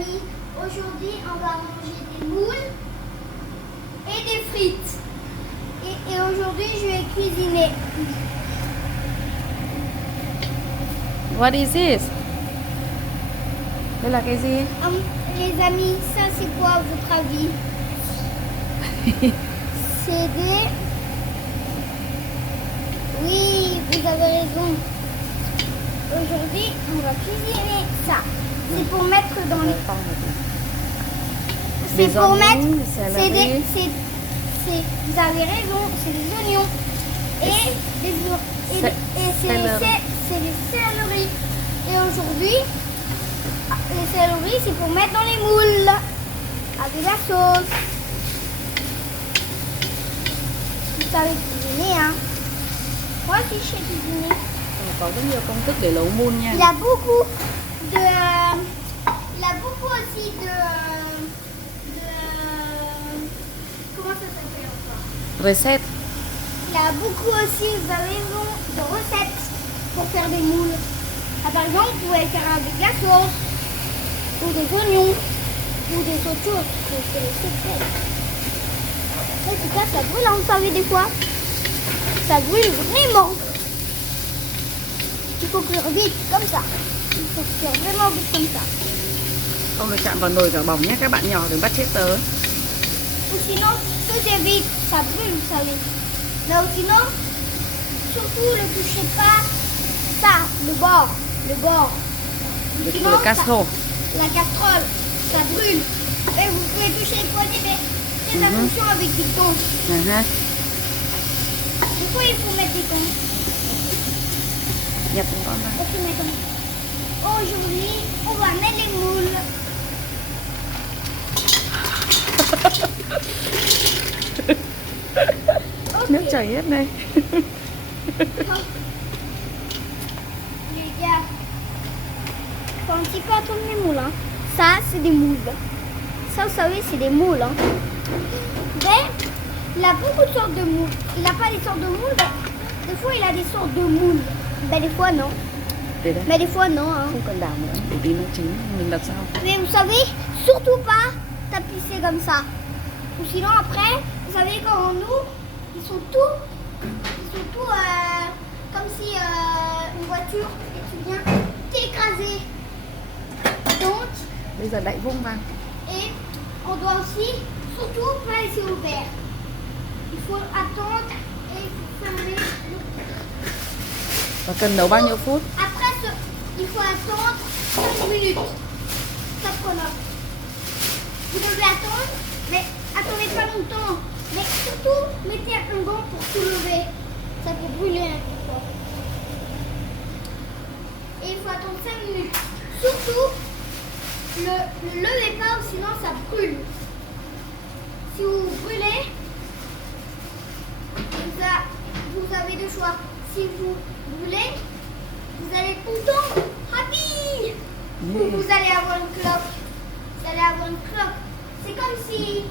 amis, aujourd'hui on va manger des moules et des frites. Et aujourd'hui je vais cuisiner. What is this? Đây là cái gì? Les amis, ça c'est quoi à votre avis? C'est des... Oui, vous avez raison. Aujourd'hui, on va cuisiner ça. C'est pour mettre dans les... C'est pour mettre... C'est des... Vous avez raison, c'est des oignons. Et c'est des céleris. Et aujourd'hui, les céleris, c'est pour mettre dans les moules. Avec la sauce. Vous savez cuisiner, hein? Moi aussi, je sais cuisiner. Có rất nhiều công thức để nấu moule nha. Il a beaucoup aussi de comment ça s'appelle encore? Recette. Il a beaucoup aussi, vous avez raison, de recettes pour faire des moules. Ah, par exemple, vous pouvez faire avec la sauce, ou des oignons, ou des autres choses. C'est le secret. En tout cas, ça brûle, hein, vous savez, des fois. Ça brûle vraiment. Il faut cuire vite, comme ça. Il faut cuire vraiment vite comme ça. Không được chạm vào nồi cả bỏng nhé các bạn nhỏ, đừng bắt chết tớ. Ou sinon, faisez vite, ça brûle, vous savez. Mais sinon, surtout ne touchez pas ça, le bord. Sinon, Le casserole. la casserole, ça brûle. Et vous pouvez toucher les poignets, mais faites attention avec des tongs. Pourquoi il faut mettre des tongs? Nhặt con ra. Ok, maintenant. Aujourd'hui, on va mettre les moules. Nước chảy hết đây. Les gars, faut un petit peu attendre les moules. Hein. Ça, c'est des moules. Ça, vous savez, c'est des moules. Hein. Mais, il a beaucoup de sortes de moules. Il n'a pas des sortes de moules. Des fois, il a des sortes de moules. Ben, des fois, non. Để đây. Mais des fois, non. Hein. Không cần đảo nữa, để tí nó chín mình đặt sau. Mais vous savez, surtout pas tapisser comme ça. Ou sinon, après, vous savez, quand on ouvre, ils sont tout comme si une voiture et tu viens t'écraser. Donc, Bây giờ đậy vung vào. et on doit aussi surtout pas laisser ouvert. Il faut attendre et il faut fermer le... Và cần nấu bao nhiêu phút? Après, il faut attendre 5 minutes. Ça chronote. Vous devez attendre, mais attendez pas longtemps. Mais surtout, mettez un gant pour soulever. Ça peut brûler un peu fort. Et il faut attendre 5 minutes. Surtout, ne levez pas, sinon ça brûle. Si vous brûlez, vous avez deux choix. Si vous brûlez, vous allez tout le temps happy. Ou vous allez avoir une cloque. Vous allez avoir une cloque. C'est comme si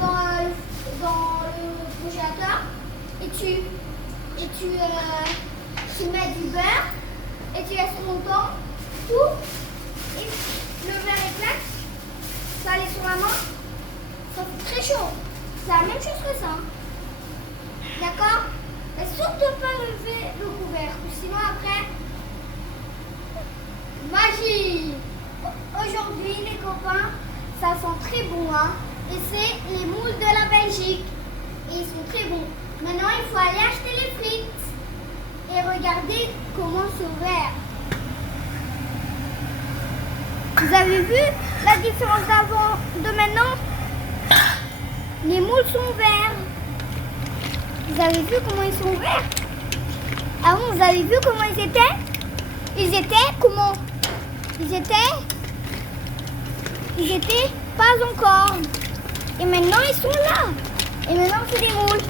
dans le congélateur et tu mets du beurre et tu laisses longtemps tout et le beurre éclate, ça allait sur la main, ça fait très chaud. C'est la même chose que ça. D'accord? Mais surtout pas lever le couvercle, sinon après, magie! Aujourd'hui les copains, ça sent très bon, hein? Et c'est les moules de la Belgique. Et ils sont très bons. Maintenant, il faut aller acheter les frites. Et regarder comment c'est ouvert. Vous avez vu la différence d'avant, de maintenant? Les moules sont verts. Vous avez vu comment ils sont verts? Avant, vous avez vu comment ils étaient? Ils étaient comment? Ils étaient pas encore. Et maintenant, ils sont là. Et maintenant, c'est des moules.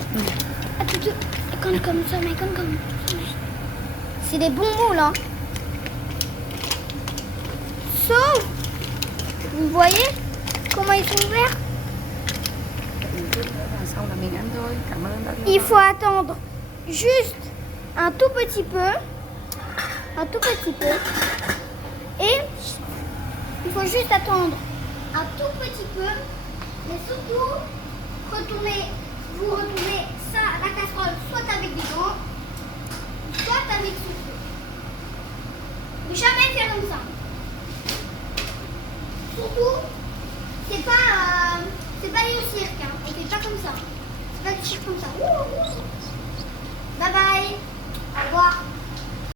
Comme ça, mais comme. C'est des bons moules, hein. Sauf, vous voyez comment ils sont verts? Il faut attendre juste un tout petit peu. Et Il faut juste attendre un tout petit peu, mais surtout vous retournez ça à la casserole, soit avec des gants, soit avec souffle. Ne jamais faire comme ça. Surtout, c'est pas du cirque, hein. On fait pas comme ça. C'est pas du cirque comme ça. Bye bye. Au revoir.